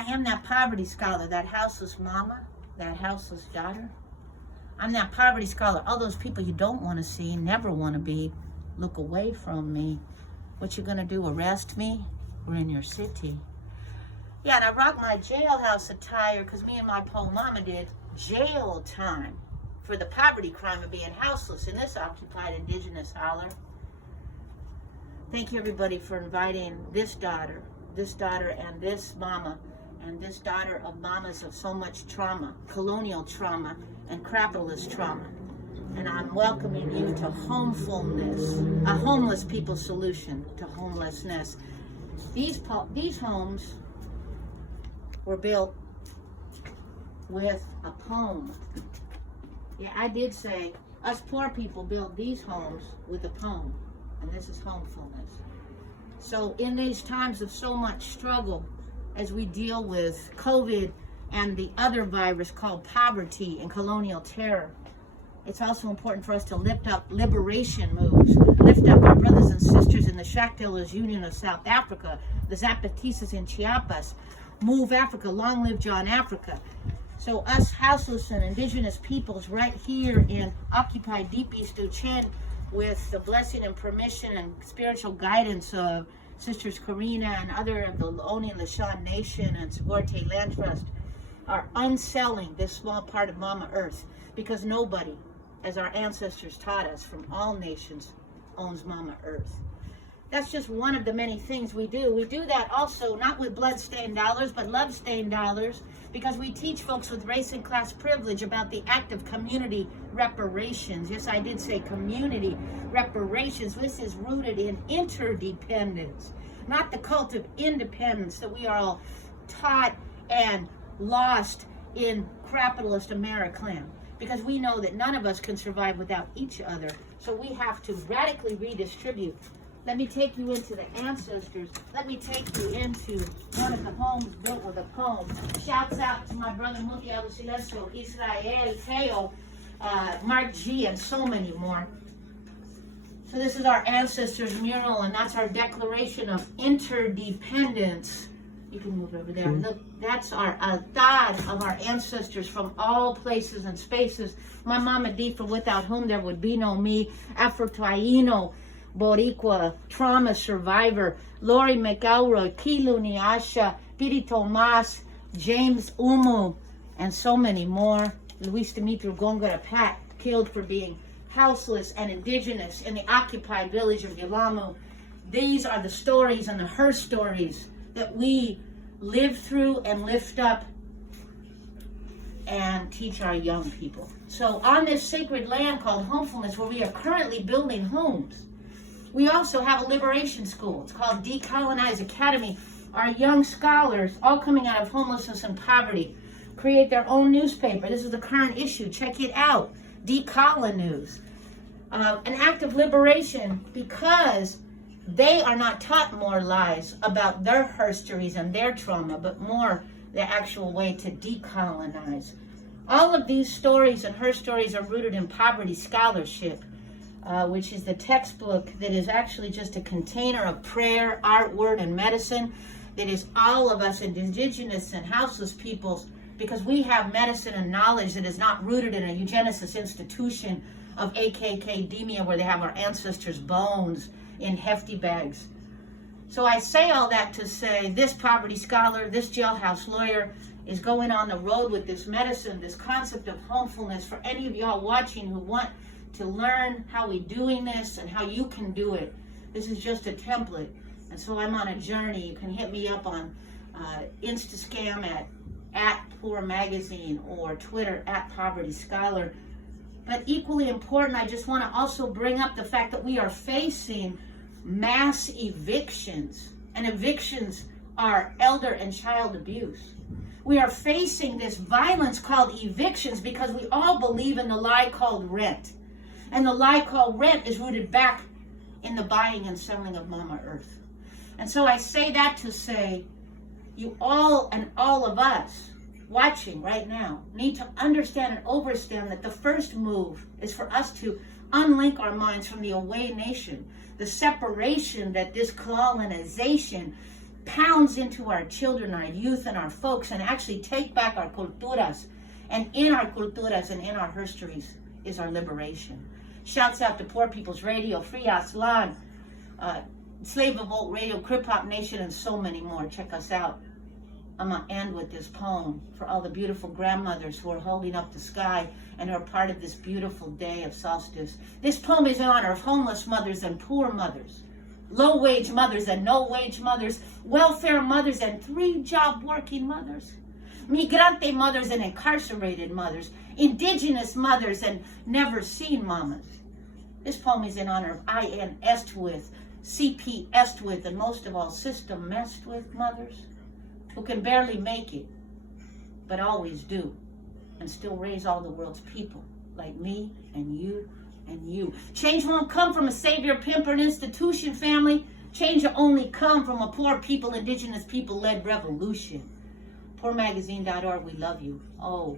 I am that poverty scholar, that houseless mama, that houseless daughter. I'm that poverty scholar. All those people you don't want to see, never want to be, look away from me. What you gonna do, arrest me? We're in your city. Yeah, and I rock my jailhouse attire because me and my poor mama did jail time for the poverty crime of being houseless in this occupied indigenous holler. Thank you everybody for inviting this daughter and this mama, and this daughter of mamas of so much trauma, colonial trauma and capitalist trauma. And I'm welcoming you to homefulness, a homeless people's solution to homelessness. These homes were built with a poem. Yeah, I did say us poor people built these homes with a poem, and this is homefulness. So in these times of so much struggle, as we deal with COVID and the other virus called poverty and colonial terror, it's also important for us to lift up liberation moves, lift up our brothers and sisters in the Shaktellers Union of South Africa, the Zapatistas in Chiapas, Move Africa, Long Live John Africa. So us houseless and indigenous peoples right here in occupied Deep East Duchenne, with the blessing and permission and spiritual guidance of Sisters Karina and other of the Ohlone and Lashawn Nation and Sigorte Land Trust, are unselling this small part of Mama Earth, because nobody, as our ancestors taught us from all nations, owns Mama Earth. That's just one of the many things we do. We do that also not with blood-stained dollars, but love-stained dollars, because we teach folks with race and class privilege about the act of community reparations. Yes, I did say community reparations. This is rooted in interdependence, not the cult of independence that we are all taught and lost in capitalist America, because we know that none of us can survive without each other. So we have to radically redistribute. Let me take you into the ancestors. Let me take you into one of the homes built with a poem. Shouts out to my brother Muti Abu Silecio, Israel, Teo, Mark G, and so many more. So this is our ancestors' mural, and that's our declaration of interdependence. You can move over there. Look, that's our thought of our ancestors from all places and spaces. My mama Difa, without whom there would be no me. Afro-Taino, Boricua, trauma survivor, Lori McElroy, Kilu Niasha, Piri Tomas, James Umu, and so many more. Luis Dimitru Gongora Pat, killed for being houseless and indigenous in the occupied village of Yalamu. These are the stories and the her stories that we live through and lift up and teach our young people. So on this sacred land called Homefulness, where we are currently building homes, we also have a liberation school. It's called Decolonize Academy. Our young scholars, all coming out of homelessness and poverty, create their own newspaper. This is the current issue. Check it out. Decolon News. An act of liberation, because they are not taught more lies about their histories and their trauma, but more the actual way to decolonize. All of these stories and her stories are rooted in poverty scholarship, which is the textbook that is actually just a container of prayer, art, word, and medicine. That is all of us indigenous and houseless peoples, because we have medicine and knowledge that is not rooted in a eugenicist institution of AKKdemia, where they have our ancestors' bones in hefty bags. So I say all that to say this poverty scholar, this jailhouse lawyer, is going on the road with this medicine, this concept of homefulness, for any of y'all watching who want to learn how we doing this and how you can do it. This is just a template. And so I'm on a journey. You can hit me up on Instascam at Poor Magazine, or Twitter at Poverty Scholar. But equally important, I just want to also bring up the fact that we are facing mass evictions, and evictions are elder and child abuse. We are facing this violence called evictions because we all believe in the lie called rent. And the lie called rent is rooted back in the buying and selling of Mama Earth. And so I say that to say, you all and all of us watching right now need to understand and understand that the first move is for us to unlink our minds from the away nation, the separation that this colonization pounds into our children, our youth, and our folks, and actually take back our culturas. And in our culturas and in our histories is our liberation. Shouts out to Poor People's Radio, Free Aslan, Slave Revolt Radio, Crip Hop Nation, and so many more. Check us out. I'm going to end with this poem for all the beautiful grandmothers who are holding up the sky and are part of this beautiful day of solstice. This poem is in honor of homeless mothers and poor mothers, low-wage mothers and no-wage mothers, welfare mothers and 3-job working mothers, migrante mothers and incarcerated mothers, indigenous mothers and never-seen mamas. This poem is in honor of IN Estwith, CP Estwith, and most of all, system messed with mothers who can barely make it, but always do, and still raise all the world's people, like me and you and you. Change won't come from a savior, pimp, or an institution, family. Change will only come from a poor people, indigenous people-led revolution. Poormagazine.org, we love you. Oh,